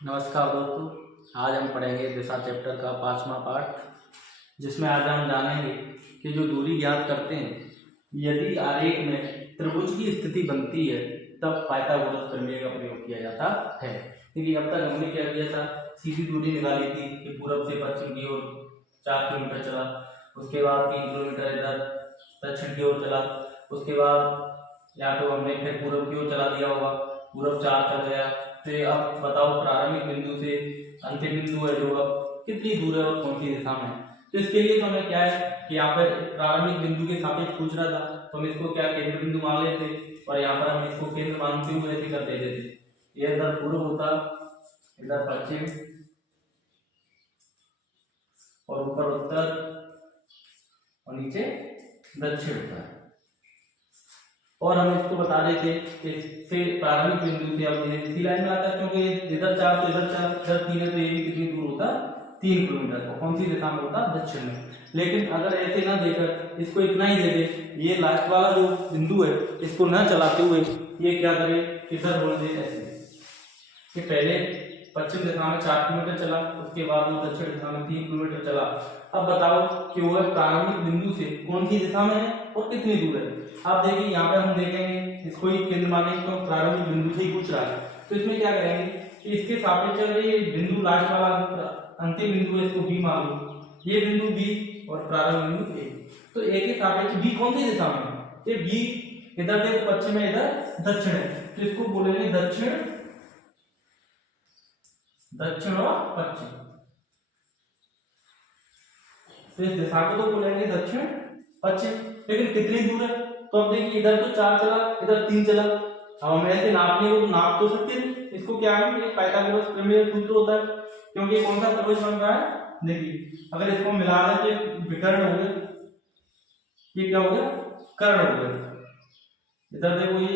नमस्कार दोस्तों, आज हम पढ़ेंगे दिशा चैप्टर का 5वां पाठ, जिसमें आज हम जानेंगे कि जो दूरी ज्ञात करते हैं, यदि आरेख में त्रिभुज की स्थिति बनती है तब पाइथागोरस प्रमेय का प्रयोग किया जाता है। क्योंकि अब तक हमने क्या किया था, सीधी दूरी निकाली थी कि पूरब से पश्चिम की ओर 4 किलोमीटर चला, उसके बाद 3 किलोमीटर इधर दक्षिण की ओर चला, उसके बाद या तो हमने फिर पूरब की ओर चला दिया होगा, पूरब 4 चल गया। तो अब बताओ प्रारंभिक बिंदु से अंतिम बिंदु है जो अब कितनी दूर है और कौन सी दिशा में है। तो इसके लिए तो हमें क्या है कि यहाँ पर प्रारंभिक बिंदु के सापेक्ष पूछ रहा था, तो हम इसको क्या केंद्र बिंदु मान लेते और यहाँ पर हम इसको केंद्र मानते हुए ऐसे कर देते थे। ये इधर पूर्व होता, इधर पश्चिम और ऊपर उत्तर और नीचे दक्षिण होता है। और हम इसको बता देते कि इससे प्रारंभिक बिंदु से अब ये इसी लाइन में आता है, क्योंकि इधर 4 तो इधर 4, इधर 3 है, तो ये भी कितनी दूर होता, 3 किलोमीटर। और कौन सी दिशा में होता, दक्षिण में। लेकिन अगर ऐसे ना देकर इसको इतना ही दे दे, ये लास्ट वाला जो बिंदु है इसको न चलाते हुए ये क्या करे, इधर बोल दे ऐसे कि पहले पश्चिम दिशा में 4 किलोमीटर चला, उसके बाद वो दक्षिण दिशा में 3 किलोमीटर चला। अब बताओ कि वो प्रारंभिक बिंदु से कौन सी दिशा में है और कितनी दूर है। आप देखिए यहाँ पे हम देखेंगे, इसको ही केंद्र मानेंगे तो प्रारंभिक बिंदु से ही पूछ रहा है, तो इसमें क्या करेंगे कि इसके सापेक्ष ये बिंदु लास्ट वाला अंतिम बिंदु है, इसको बी मान लो, ये बिंदु बी और प्रारंभ बिंदु ए। तो ए के सापेक्ष बी कौन सी दिशा में है, ये बी इधर देखो पश्चिम है, इधर दक्षिण है, तो इसको बोलेंगे दक्षिण, दक्षिण और पश्चिम। तो इस दिशा को तो बोलेंगे दक्षिण पश्चिम। लेकिन कितनी दूर है, तो अब देखिए इधर तो 4 चला, इधर 3 चला। अब हम ऐसे नापने को नाप तो सकते हैं, इसको क्या है, एक पाइथागोरस प्रमेय सूत्र होता है, क्योंकि कौन सा त्रिभुज बन रहा है। देखिए अगर इसको मिला दें तो विकर्ण हो गया, ये क्या हो गया, कर्ण हो गया। इधर देखो ये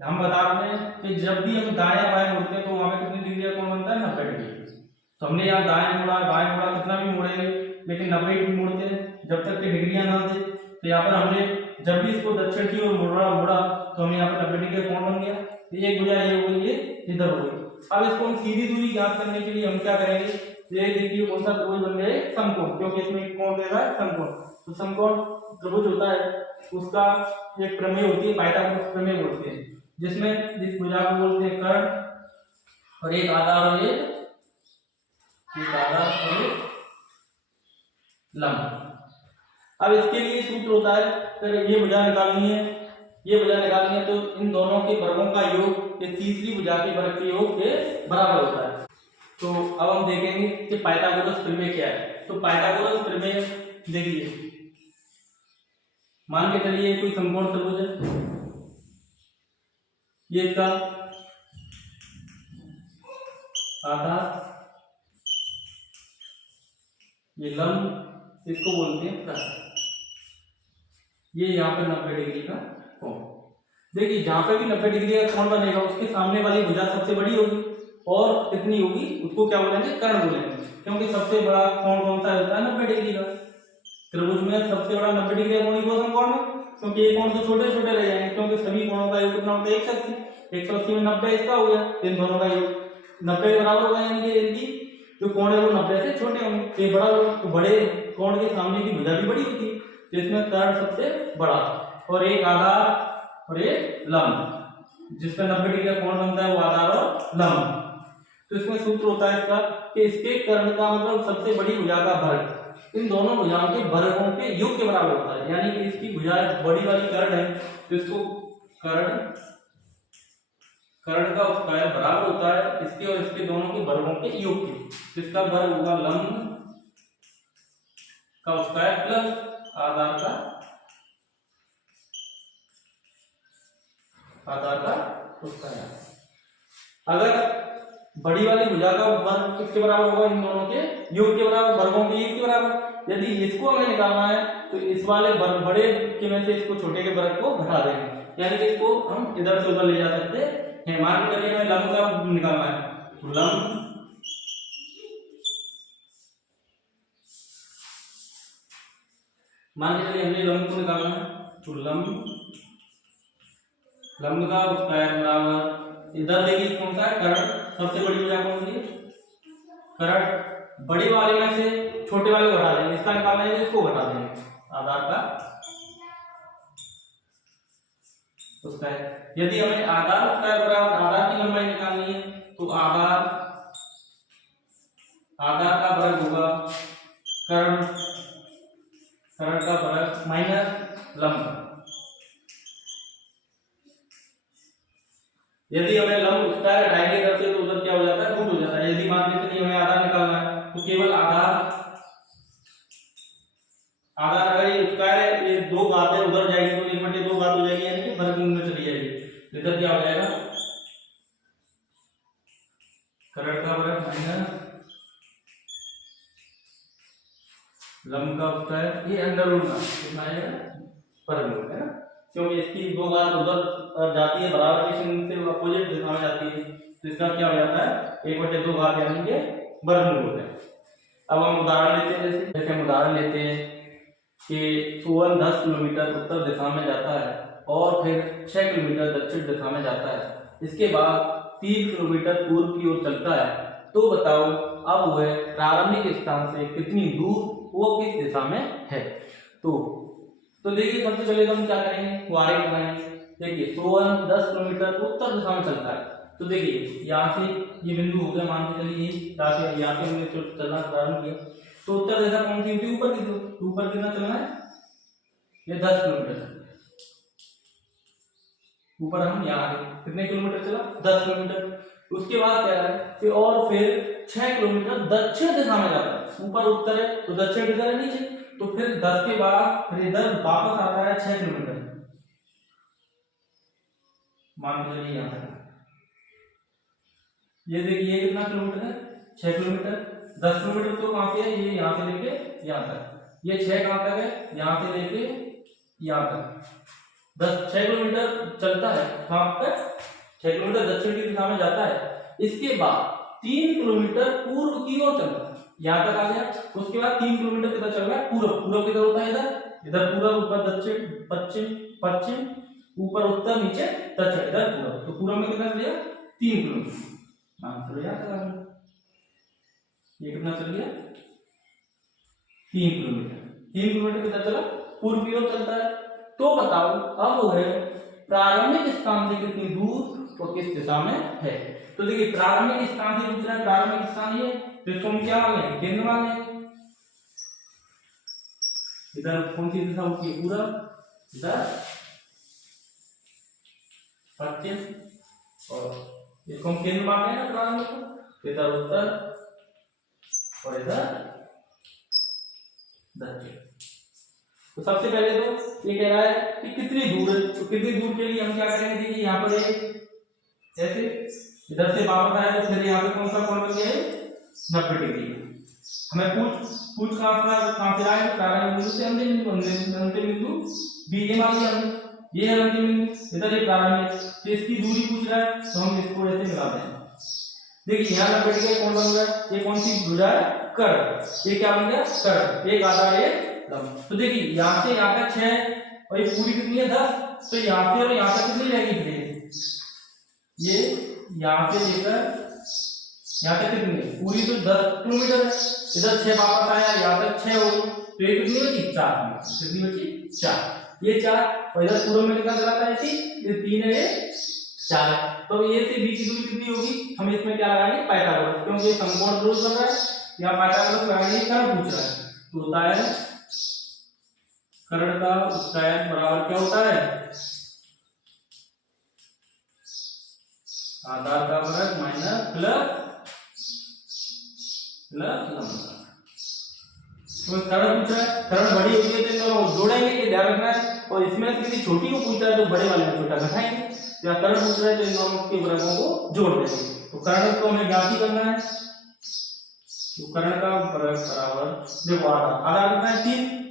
हम बता रहे हैं कि जब भी हम दाएं बाएं मुड़ते हैं तो वहां पे कितनी डिग्री का कोण बनता है, 90 डिग्री। तो हमने यहाँ दाएं मुड़ा बाएं मुड़ा, कितना भी मुड़ेंगे लेकिन 90 डिग्री मुड़ते हैं जब तक कि डिग्रियां ना दे। तो यहाँ पर हमने जब भी इसको दक्षिण की ओर मुड़ा तो हमें यहाँ पर 90 डिग्री का कोण बन गया। ये भुजा ये हो गई, ये इधर हो गई। अब इसको हम सीधी दूरी ज्ञात करने के लिए हम क्या करेंगे, ये देखिए कौन सा त्रिभुज बन गया, समकोण, क्योंकि इसमें कोण दे रहा है समकोण। तो समकोण त्रिभुज होता है, उसका एक प्रमेय होती है, पाइथागोरस प्रमेय बोलते हैं, जिसमें जिस भुजा को बोलते हैं कर्ण और एक आधार और एक आधार और एक लंब। अब इसके लिए सूत्र होता है, फिर ये भुजा निकालनी है, ये भुजा निकालनी है, तो इन दोनों के वर्गों का योग ये तीसरी भुजा के वर्ग के योग के बराबर होता है। तो अब हम देखेंगे कि पाइथागोरस प्रमेय क्या है। तो पाइथागोरस प्रमेय देखिए, मान के चलिए कोई समकोण त्रिभुज है, ये इसका आधार, ये लंब, इसको बोलते हैं पृष्ठ। ये यहाँ पे 90 डिग्री का कोण। देखिए जहां पे भी 90 डिग्री का कोण बनेगा उसके सामने वाली भुजा सबसे बड़ी होगी, और कितनी होगी उसको क्या बोलेंगे, कर्ण बोलेंगे, क्योंकि सबसे बड़ा कोण कौन सा होता है, 90 डिग्री का। त्रिभुज में सबसे बड़ा 90 डिग्री का कोण ही समकोण है, क्योंकि ये कोण तो छोटे छोटे रह जाएंगे, क्योंकि सभी कोणों का योग कितना होता है, 180। 180 में 90 इसका हो गया, इन दोनों का योग 90 के बराबर होगा, यानी कि इनकी जो कोण है वो 90 से छोटे होंगे। ये बड़ा होगा, तो बड़े कोण के सामने की भुजा भी बड़ी होती है, तो इसमें कर्ण सबसे बड़ा, और एक आधार और एक लंब, जिसमें 90 डिग्री का कोण बनता है वो आधार और लंब। तो इसमें सूत्र होता है इसका कि इसके कर्ण का मतलब सबसे बड़ी भुजा का वर्ग इन दोनों भुजाओं के वर्गों के योग के बराबर होता है। यानी कि इसकी भुजा बड़ी वाली कर्ण है, तो इसको कर्ण का स्क्वायर बराबर होता है इसके और इसके दोनों के वर्गों के योग के। इसका वर्ग होगा लंब का स्क्वायर प्लस आधार का स्क्वायर। अगर बड़ी वाली भुजा का वर्ग किसके बराबर होगा, इन दोनों के योग के बराबर, वर्गों के योग के बराबर। यदि इसको हमें निकालना है तो इस वाले बड़े के में से इसको छोटे के वर्ग को घटा देंगे, यानी कि इसको हम इधर से उधर ले जा सकते हैं। मान के चलिए हमें लंब का निकालना है, तो लंब मान के चलिए हमने लंब को निकालना है, तो लंब का स्क्वायर बराबर, इधर देखिए कौन सा है, कर्ण, सबसे बड़ी वजह कौन सी है? करंट। बड़ी वाले में से छोटे वाले को घटा देंगे, इसका निकालना है इसको घटा देंगे, आधार का उसका है। यदि हमें आधार उसका बराबर आधार की लंबाई निकालनी है तो आधार का वर्ग होगा करंट का वर्ग माइनस लंब। यदि हमें लंब स्क्वायर हटाएंगे इधर से तो उधर क्या हो जाता है? रूट हो जाता है। यदि मान लीजिए हमें आधार निकालना है तो केवल आधार अगर ये स्क्वायर है, ये दो घात है उधर जाएगी तो 1/2 घात हो जाएगी, यानी कि वर्गमूल में चली जाएगी। इधर क्या हो जाएगा? करंट का वर्ग माइनस लंब का होता है, ये अंडर रूट का कितना आएगा? वर्गमूल है ना, क्योंकि इसकी दो घात उधर जाती है बराबर की से अपोजिट दिशा में जाती है, तो इसका क्या हो जाता है? 1/2 घात यानी कि वर्गमूल होता है। अब हम उदाहरण लेते हैं, जैसे हम उदाहरण लेते हैं कि सोलन 10 किलोमीटर उत्तर दिशा में जाता है और फिर 6 किलोमीटर दक्षिण दिशा में जाता है। इसके बाद 3 किलोमीटर पूर्व की ओर चलता है, तो बताओ अब वह प्रारंभिक स्थान से कितनी दूर वो किस दिशा में है? तो देखिए सबसे पहले तो हम क्या करेंगे? वो आरेख बनाएंगे। देखिए सोलन 10 किलोमीटर उत्तर दिशा में चलता है, तो देखिए यहाँ से ये बिंदु हो गया, मान के चलिए यहाँ से हमने चलना प्रारंभ किया, तो उत्तर दिशा कौन सी होती है? ऊपर की तरफ। ऊपर कितना चलना है? ये 10 किलोमीटर ऊपर हम यहाँ आगे कितने किलोमीटर चला? 10 किलोमीटर। उसके बाद क्या है कि और फिर 6 किलोमीटर दक्षिण दिशा में जाता है। ऊपर उत्तर है तो दक्षिण किधर है? नीचे। तो फिर 10 के बाद फिर इधर वापस आता है 6 किलोमीटर, मान के चलिए यहाँ तक। ये देखिए कितना किलोमीटर है? 6 किलोमीटर। 10 किलोमीटर तो कहां से है? ये यहाँ से लेके यहाँ तक। ये 6 कहां तक है? यहाँ से लेके यहाँ तक 6 किलोमीटर चलता है। कहां तक? 6 किलोमीटर दक्षिण की दिशा में जाता है। इसके बाद 3 किलोमीटर पूर्व की ओर चलता है, यहाँ तक आ गया। उसके बाद 3 किलोमीटर किधर चल रहा है? पूर्व। पूर्व किधर होता है? इधर पूर्व, ऊपर दक्षिण, पश्चिम, ऊपर उत्तर, नीचे दक्षिण, इधर पूर्व। तो पूर्व में कितना चलेगा? 3 किलोमीटर। ये कितना चल गया? 3 किलोमीटर। 3 किलोमीटर किधर चला? पूर्व की ओर चलता है। तो बताओ अब वो है प्रारंभिक स्थान से कितनी दूर और किस दिशा में है? तो देखिए प्रारंभिक स्थान से पूछ रहा है, प्रारंभिक स्थान ये, तो इसको हम क्या मान लेंगे? केंद्र मान लेंगे। इधर कौन सी दिशा होती है? पूरा। इधर पश्चिम, और इसको हम केंद्र मान लेंगे प्रारंभिक को। इधर उत्तर और इधर दक्षिण। तो सबसे पहले तो ये कह रहा है कि कितनी दूर है, तो कितनी दूर के लिए हम क्या करेंगे? देखिए यहाँ पर ऐसे इधर से वापस आए तो फिर यहाँ पे कौन सा कोण बन गया है? 90 डिग्री। हमें पूछ कहां से आए? प्रारंभिक बिंदु से अंतिम बिंदु बी ए मान लिया हमने, ये है अंतिम बिंदु, इधर ये प्रारंभिक। तो इसकी दूरी पूछ रहा है तो हम इसको ऐसे मिलाते हैं। देखिए यहाँ 90 डिग्री कौन बन गया? ये कौन सी भुजा है? कर्व। ये क्या बन गया? कर्व। एक आधार एक लंब। तो देखिए यहाँ से यहाँ तक 6 और ये पूरी कितनी है? 10। तो यहाँ से और यहाँ तक कितनी रहेगी? ये यहाँ से लेकर यहाँ तक कितनी है? पूरी तो 10 किलोमीटर है। इधर 6 वापस आया, यहाँ तक 6 हो गई, तो ये कितनी बची? 4। कितनी बची? 4। ये 4 और इधर पूर्व में कितना चला था? ये 3 है, ये 4 है। तो ये से बी की दूरी कितनी होगी? हम इसमें क्या लगाएंगे? पाइथागोरस, क्योंकि ये समकोण त्रिभुज बन रहा है, यहाँ पाइथागोरस लगाएंगे। क्या पूछ रहा है? तो होता है कर्ण का स्क्वायर बराबर क्या होता है? आधार का वर्ग माइनस प्लस लंब। तो कर्ण पूछ रहा है, कर्ण बड़ी होती है तो जोड़ेंगे, ये ध्यान रखना है। और इसमें से किसी छोटी को पूछ रहा है तो बड़े वाले में छोटा घटाएंगे। या कर्ण पूछ रहा है तो इन दोनों के वर्गों को जोड़ देंगे। तो कर्ण को हमें ज्ञात ही करना है। तो कर्ण का वर्ग बराबर, देखो आधार कितना है? 3,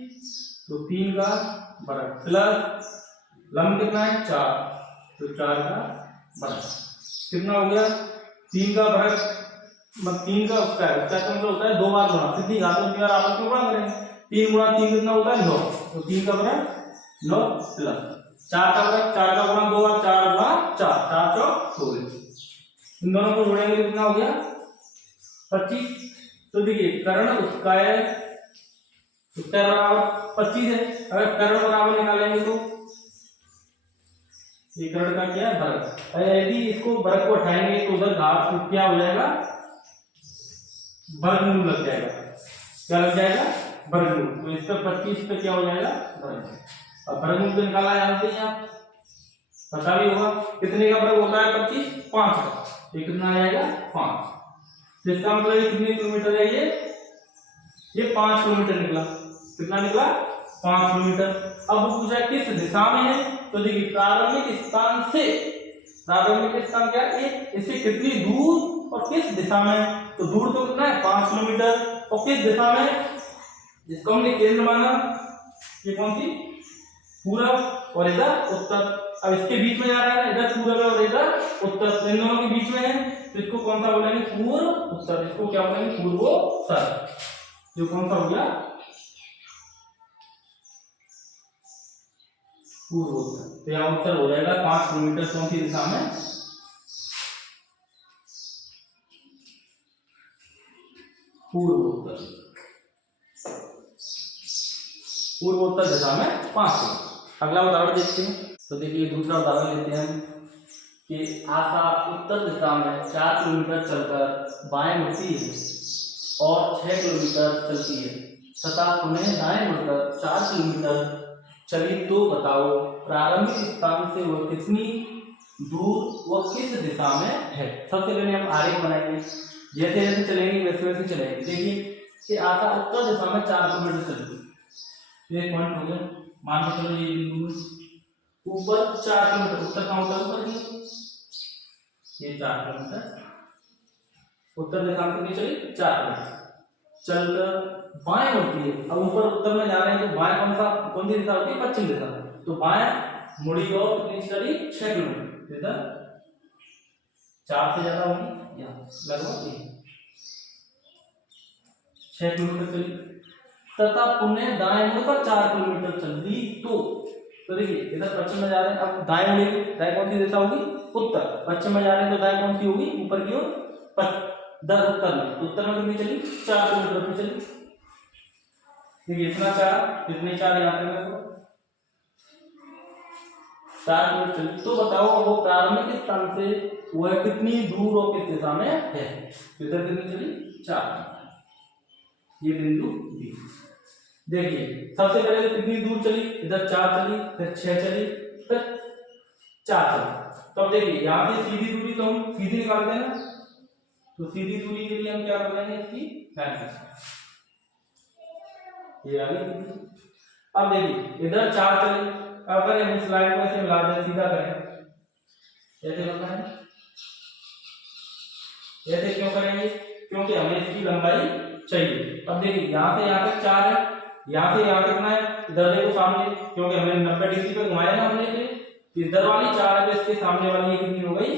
तो 3 का वर्ग प्लस लंब कितना है? 4, तो 4 का वर्ग कितना हो गया? 3 का वर्ग, मतलब 3 का स्क्वायर का मतलब होता है 2 बार गुणा। कितनी घातों की बार आपस में गुणा करेंगे? 3 गुणा 3 कितना होता है? 9। तो 3 का वर्ग 9 प्लस 4 का वर्ग, 4 का गुणा 2 बार, 4 गुणा 4, 4 चौक 16। इन दोनों को जोड़ेंगे तो कितना हो गया 25। तो देखिए कर्ण स्क्वायर उत्तर बराबर 25 है। अगर कर्ण बराबर निकालेंगे तो ये कर्ण का क्या है वर्ग। यदि इसको वर्ग को हटाएंगे तो उधर घात क्या हो जाएगा वर्गमूल लग जाएगा। क्या लग जाएगा वर्गमूल। तो इसका 25 पे क्या हो जाएगा वर्ग। अब वर्गमूल को निकाला जानते हैं आप पता भी होगा कितने का वर्ग होता है 25 5 का। ये कितना आ जाएगा 5। तो इसका मतलब ये कितने किलोमीटर है ये 5 किलोमीटर निकला। कितना निकला 5 किलोमीटर। अब पूछा किस दिशा में है। तो देखिए प्रारंभिक स्थान से प्रारंभिक स्थान क्या है इससे कितनी दूर और किस दिशा में। तो दूर तो कितना है 5 किलोमीटर और किस दिशा में जिसको हमने केंद्र माना ये कौन सी पूरब और इधर उत्तर। अब इसके बीच में जा रहा है इधर पूरब है और इधर उत्तर। इन दोनों के बीच में है तो इसको कौन सा बोलेंगे पूर्व उत्तर। इसको क्या बोलेंगे पूर्वोत्तर। जो कौन सा हो गया पूर्वोत्तर। तो यहाँ उत्तर हो जाएगा 5 किलोमीटर कौन सी दिशा में पूर्वोत्तर। पूर्वोत्तर दिशा में 5 किलोमीटर। अगला उदाहरण देखते हैं। तो देखिए दूसरा उदाहरण लेते हैं कि आशा उत्तर दिशा में 4 किलोमीटर चलकर बाएं मुड़ती है और 6 किलोमीटर चलती है तथा पुनः दाएं मुड़कर 4 किलोमीटर चली। तो बताओ प्रारंभिक स्थान से वह कितनी दूर व किस दिशा में है। सबसे पहले हम आरेख बनाएंगे। जैसे जैसे चलेंगे वैसे वैसे चलेंगे। देखिए कि आशा उत्तर दिशा में 4 किलोमीटर चलती है। एक पॉइंट हो गया। मान के चलो ये बिंदु ऊपर 4 किलोमीटर उत्तर का होता है ऊपर ये 4 किलोमीटर उत्तर दिशा में कितनी चली 4 किलोमीटर चलकर बाएं मुड़ती है। अब ऊपर उत्तर में जा रहे हैं तो बाएं कौन सी दिशा होती है पश्चिम दिशा। तो बाएं मुड़ी और कितनी चली 6 किलोमीटर इधर 4 से ज्यादा होगी यहाँ लगभग 6 किलोमीटर चली तथा पुनः दाएं मुड़कर 4 किलोमीटर चल दी। तो देखिए इधर पश्चिम में जा रहे हैं अब दाएं मुड़ेंगे। दाएं कौन सी दिशा होगी उत्तर। पश्चिम में जा रहे हैं तो दाएं कौन सी होगी ऊपर की ओर उत्तर में। उत्तर में कितनी चली 4 किलोमीटर पे चली। देखिए इतना 4 कितने 4 यहाँ तक 4 किलोमीटर चली। तो बताओ वो प्रारंभिक स्थान से वह कितनी दूर और किस दिशा में है। इधर कितनी चली 4। ये बिंदु बी। देखिए सबसे पहले तो कितनी दूर चली इधर 4 चली फिर 6 चली फिर 4 चली। तो अब देखिए यहाँ से सीधी दूरी तो हम सीधी निकालते हैं ना। तो सीधी दूरी के लिए हम क्या करेंगे इसकी ये आ गई। अब देखिए इधर 4 चली। अगर हम इस लाइन को ऐसे मिला दें सीधा करें ऐसे करना है। ऐसे क्यों करेंगे क्योंकि हमें इसकी लंबाई चाहिए। अब देखिए यहाँ से यहाँ तक 4 है यहाँ से यहाँ कितना है इधर देखो सामने क्योंकि हमें 90 डिग्री पे घुमाया ना हमने इधर वाली 4 है तो इसके सामने वाली कितनी हो गई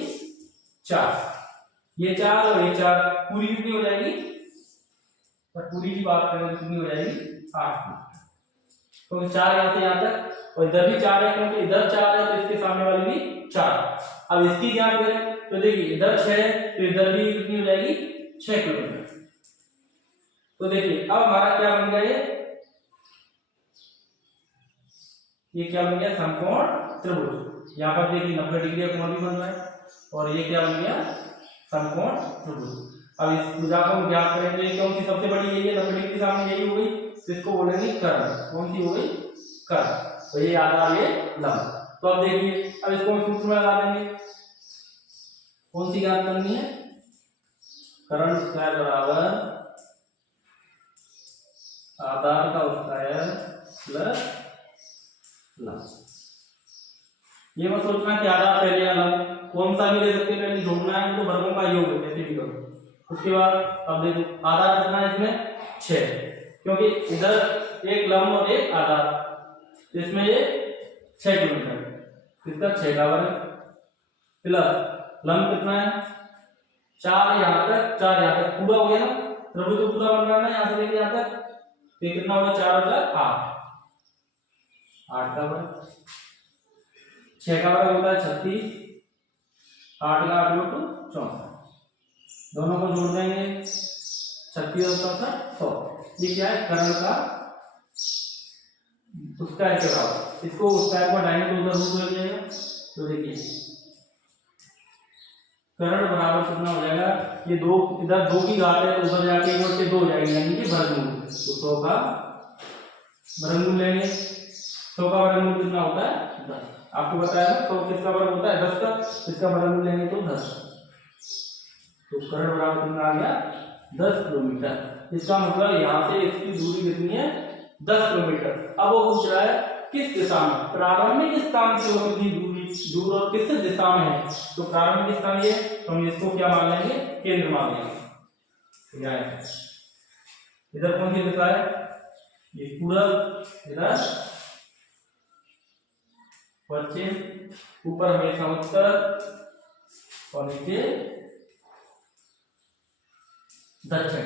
4। ये 4 और ये 4 पूरी कितनी हो जाएगी और पूरी की बात करें तो कितनी हो जाएगी 8। क्योंकि 4 यहाँ से यहाँ तक और इधर भी 4 है क्योंकि इधर 4 है तो इसके सामने वाली भी 4। अब इसकी ज्ञात करें तो देखिए इधर 6 है तो इधर भी कितनी हो जाएगी 6 किलोमीटर। तो देखिए अब हमारा क्या बन गया ये क्या बन गया समकोण त्रिभुज। यहाँ पर देखिए 90 डिग्री का कोण भी बन रहा है और ये क्या बन गया समकोण त्रिभुज। अब इस भुजा को हम ज्ञात करेंगे कौन सी सबसे बड़ी यही है 90 डिग्री सामने यही हो गई तो इसको बोलेंगे कर्ण। कौन सी हो गई कर्ण। तो ये आधार ये लंब। तो अब देखिए अब इसको हम सूत्र में लगा देंगे कौन सी ज्ञात करनी है कर्ण स्क्वायर बराबर आधार का स्क्वायर प्लस लंब। ये मत सोचना कि आधार पहले या लंब कौन सा भी ले सकते हैं पहले जोड़ना है तो वर्गों का योग है कैसे भी करो। उसके बाद अब देखो आधार कितना है इसमें 6 क्योंकि इधर एक लंब और एक आधार तो इसमें ये 6 किलोमीटर इसका 6 का वर्ग प्लस लंब कितना है 4 यहाँ तक 4 यहाँ तक पूरा हो गया ना त्रिभुज तो पूरा बन रहा है यहाँ से लेके यहाँ तक तो कितना होगा 4 और 4 8 का वर्ग 6 का वर्ग होता है 36 8 का 8 तो 64 दोनों को जोड़ देंगे 36 और 100। ये क्या है, कर्ण का उसका है क्या, इसको उस टाइप का डायनेट उधर रूट लग जाएगा। तो देखिए कर्ण बराबर कितना हो जाएगा, ये दो इधर 2 की घात है तो उधर जाके 1 से 2 हो जाएगी, यानी कि वर्गमूल। तो 100 का वर्गमूल लेंगे। 100 का वर्गमूल कितना होता है 10। आपको बताया ना 100 किसका वर्ग होता है 10 का, इसका वर्गमूल लेंगे तो 10। तो कर्ण बराबर कितना आ गया 10 किलोमीटर। इसका मतलब यहाँ से इसकी दूरी कितनी है 10 किलोमीटर। अब वो पूछ रहा है किस दिशा में, प्रारंभिक स्थान से वो कितनी दूर और किस दिशा में है। तो प्रारंभिक स्थान ये, तो हम इसको क्या मान लेंगे, केंद्र मान लेंगे। इधर कौन सी दिशा है, ये पूरब, इधर पश्चिम, ऊपर हमेशा उत्तर और नीचे दक्षिण।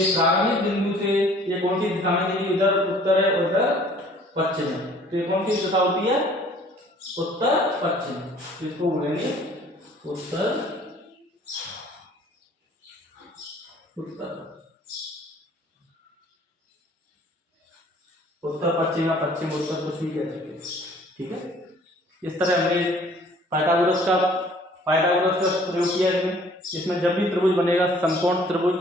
एक प्रारंभिक बिंदु से ये कौन सी दिशा में, इधर उत्तर है और इधर पश्चिम है, तो ये कौन सी दिशा होती है उत्तर पश्चिम। तो इसको बोलेंगे उत्तर उत्तर उत्तर पश्चिम या पश्चिम उत्तर कुछ भी कह सकते हैं, ठीक है। इस तरह हमने पाइथागोरस का प्रयोग किया है। इसमें जब भी त्रिभुज बनेगा, समकोण त्रिभुज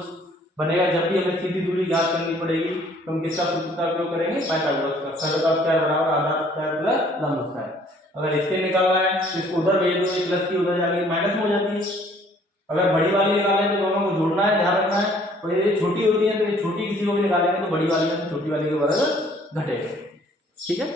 बनेगा, जब भी हमें सीधी दूरी ज्ञात करनी पड़ेगी तो हम किसका सूत्र का उपयोग करेंगे, पाइथागोरस का। खंड का स्क्वायर बराबर आधार स्क्वायर प्लस लंब स्क्वायर। अगर इसके निकालना है तो इसको उधर भेज दो, प्लस की उधर जाके माइनस में हो जाती है। अगर बड़ी वाली निकालें तो दोनों को जोड़ना है, ध्यान रखना है। और ये छोटी होती है तो ये छोटी किसी को भी निकालेंगे तो बड़ी वाली में छोटी वाली के बराबर घटेगा, ठीक है।